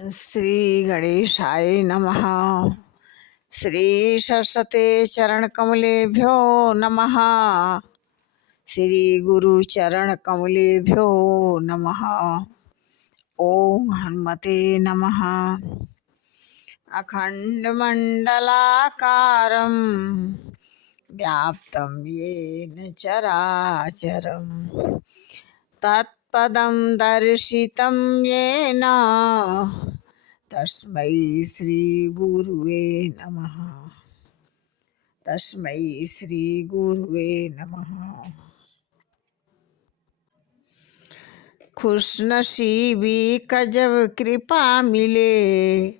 श्री गणेशाय नमः। श्री सरस्वते चरण कमलेभ्यो नमः। श्री गुरु चरण कमलेभ्यो नमः। ओम हनुमते नमः। अखंड मंडलाकारं व्याप्तं येन चराचरं तत्पदं दर्शितं येन तस्मै श्री गुरुवे नमः। तस्मै श्री गुरुवे नमः। खुशनसीबी का जब कृपा मिले,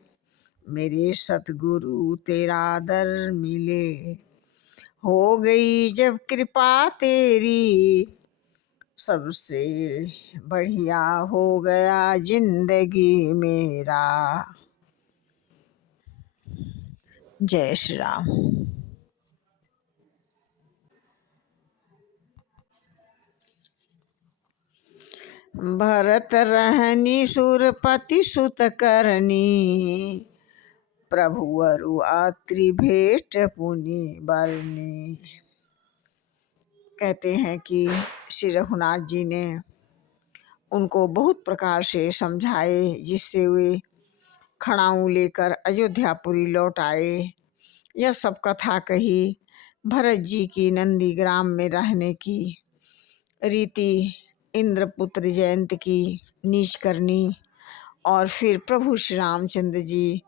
मेरे सतगुरु तेरा दर मिले। हो गई जब कृपा तेरी, सबसे बढ़िया हो गया जिंदगी मेरा। जय श्री राम। भरत रहनी सुरपति सुत करनी, प्रभुअरु आत्रि भेंट पुनि बरनी। कहते हैं कि श्री रघुनाथ जी ने उनको बहुत प्रकार से समझाए, जिससे वे खड़ाऊ लेकर अयोध्यापुरी लौट आए। यह सब कथा कही भरत जी की नंदीग्राम में रहने की रीति, इंद्रपुत्र जयंत की नीच करनी, और फिर प्रभु श्री रामचंद्र जी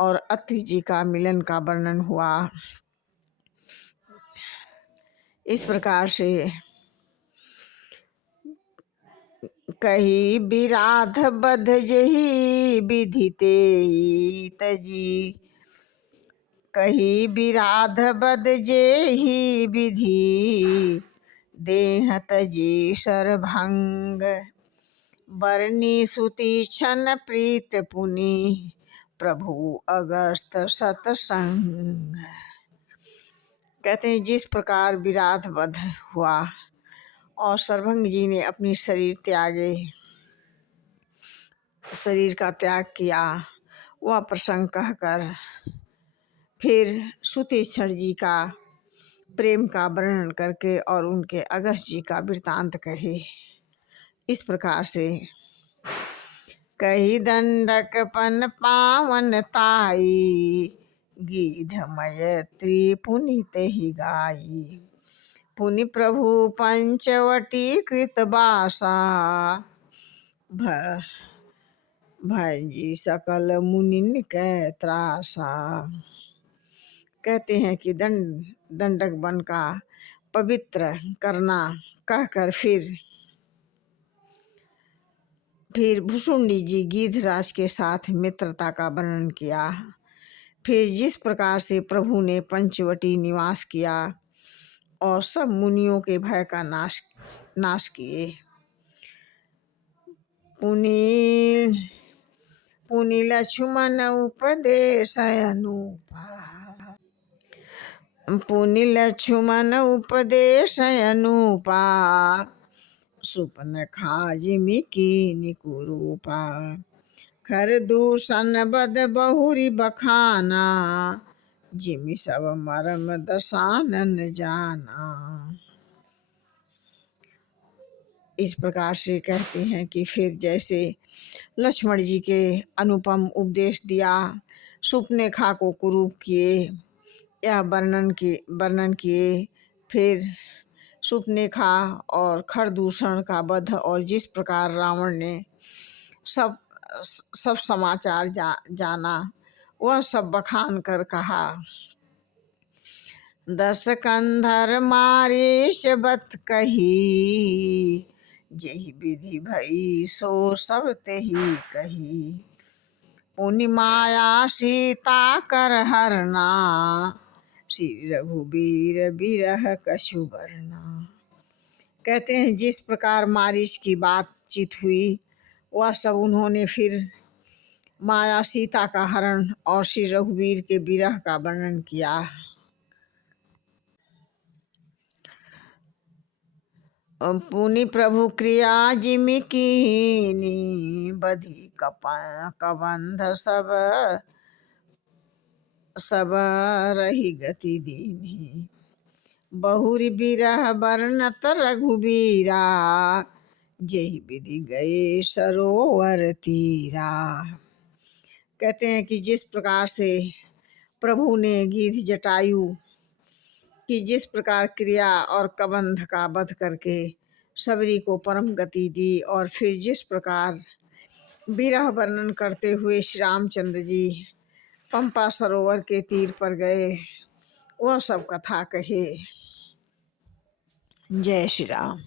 और अत्रि जी का मिलन का वर्णन हुआ। इस प्रकार से कही विराध बध जही विधि तेई तजी। कही विराध बध जेहि विधि, देह तजी सरभंग। बरनी सुति छन प्रीत पुनि, प्रभु अगस्त सतसंग। कहते हैं जिस प्रकार विराध वध हुआ और सरभंग जी ने अपनी शरीर का त्याग किया, वह प्रसंग कहकर फिर सुतीक्षण जी का प्रेम का वर्णन करके और उनके अगस्त जी का वृतांत कहे। इस प्रकार से कही दंडक पन पावन ताई, गीध मयत्री पुनित ही गाई। पुनि प्रभु पंचवटी कृत बासा, भजी सकल मुनिन कै त्रासा। कहते हैं कि दंडक बन का पवित्र करना कहकर फिर भुसुंडी जी गीधराज के साथ मित्रता का वर्णन किया। फिर जिस प्रकार से प्रभु ने पंचवटी निवास किया और सब मुनियों के भय का नाश किए। पुनि लक्ष्मण उपदेश अनुपा। पुनि लक्ष्मण उपदेश अनुपा, सुपनखा जिमि कीनि कुरूपा। खर दूषण बद बहुरी बखाना, जिमि सब मरम दशानन जाना। इस प्रकार से कहते हैं कि फिर जैसे लक्ष्मण जी के अनुपम उपदेश दिया, सुपनेखा को कुरूप किए, यह वर्णन किए। फिर सुपनेखा और खरदूषण का वध और जिस प्रकार रावण ने सब समाचार जाना, वह सब बखान कर कहा। दस कंधर मारीश बत कही, जेहि विधि भई सो सब तेहि कही। पुनि माया सीता कर हरना, श्री रघुबीर बिरह कछु बरना। कहते हैं जिस प्रकार मारीच की बातचीत हुई, वह सब उन्होंने फिर माया सीता का हरण और श्री रघुवीर के विरह का वर्णन किया। पुनि प्रभु क्रिया जिमि कीनी, बधी कबंध सब सब रही गति दीनी। बहुरी बिरह बरनत रघुबीरा, जेहि विधि गए सरोवर तीरा। कहते हैं कि जिस प्रकार से प्रभु ने गीध जटायु की जिस प्रकार क्रिया और कबंध का वध करके सबरी को परम गति दी, और फिर जिस प्रकार विरह वर्णन करते हुए श्री रामचंद्र जी पंपा सरोवर के तीर पर गए, वह सब कथा कहे। जय श्री राम।